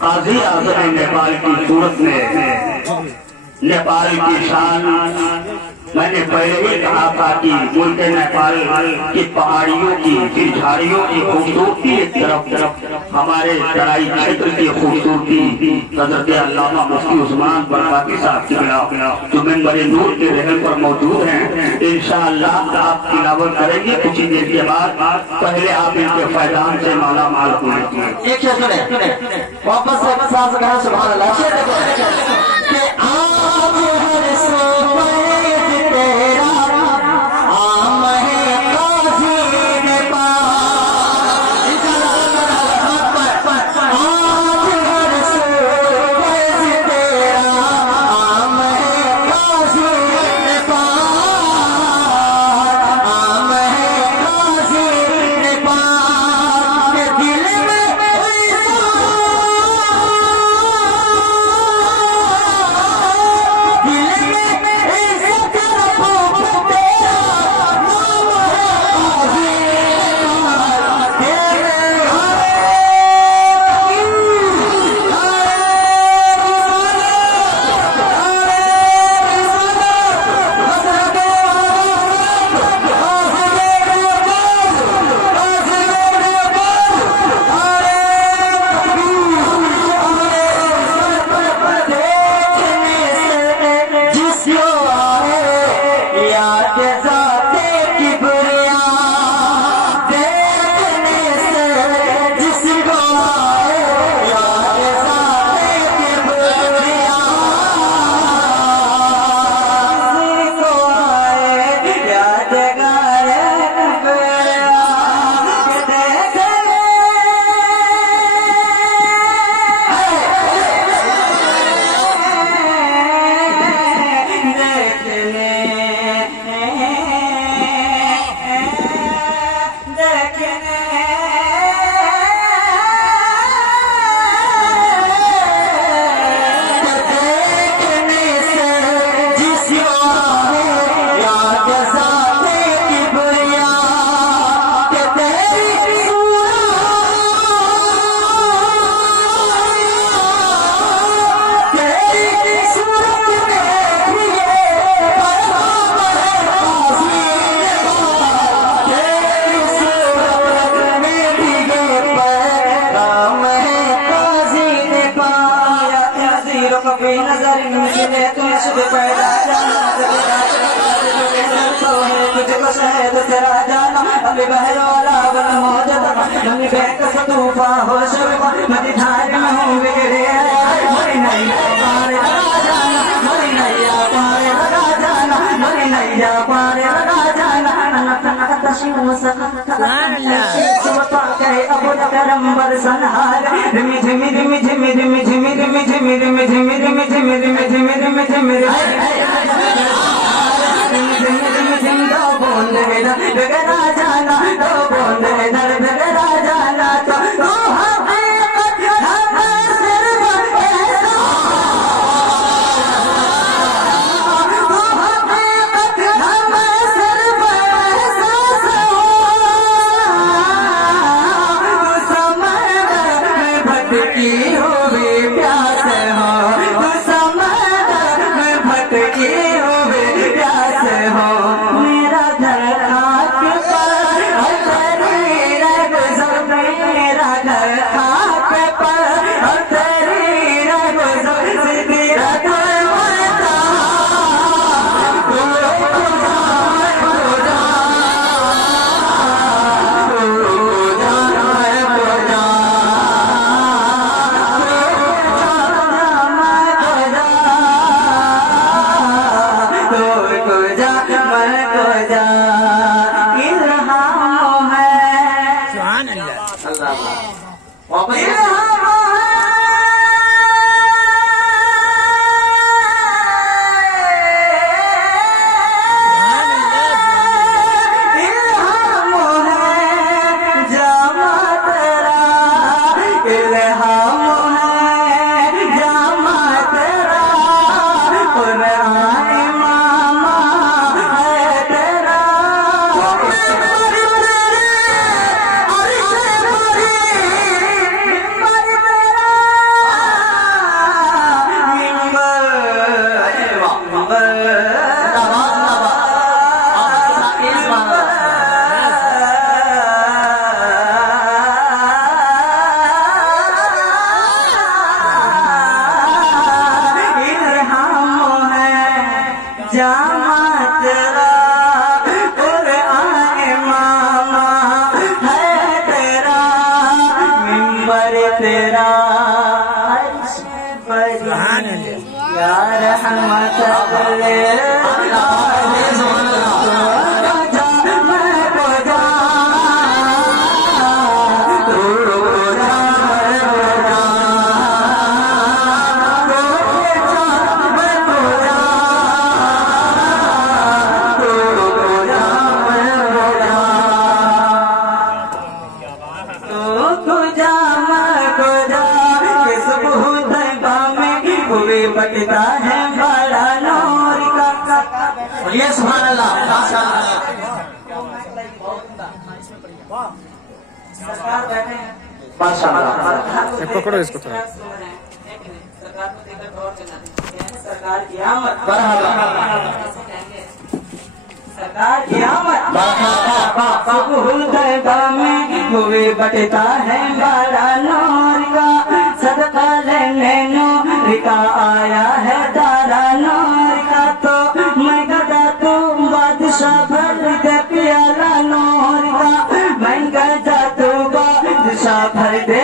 काजी आजम नेपाल की सूरत में नेपाल की शान। मैंने पहले ही कहा था कि मुल्क नेपाल की पहाड़ियों की झीलझाड़ियों की खूबसूरती एक तरफ, हमारे तराई क्षेत्र की खूबसूरती हज़रत अल्लामा मुफ्ती उस्मान बरकाती साहब की जो मेंबर नूर के रहल पर मौजूद हैं। इंशाअल्लाह आप तिलावत करेंगे कुछ ही देर के बाद। पहले आप इनके फैजान से माला माल हुए। एक वापस सुभान अल्लाह। बजरा यार रहमत बटता है बड़ा नूर का। ये सुभान अल्लाह माशाअल्लाह। पकड़ो इसको थोड़ा। सरकार की आमद सरकार की आमद में हुए बटता है बड़ा नूर का। सदका लेने नूर का आया है तारा नूर का। तो मैं गदा तू बादशाह भर दे प्याला नूर का। मैं गदा तू बादशाह भर दे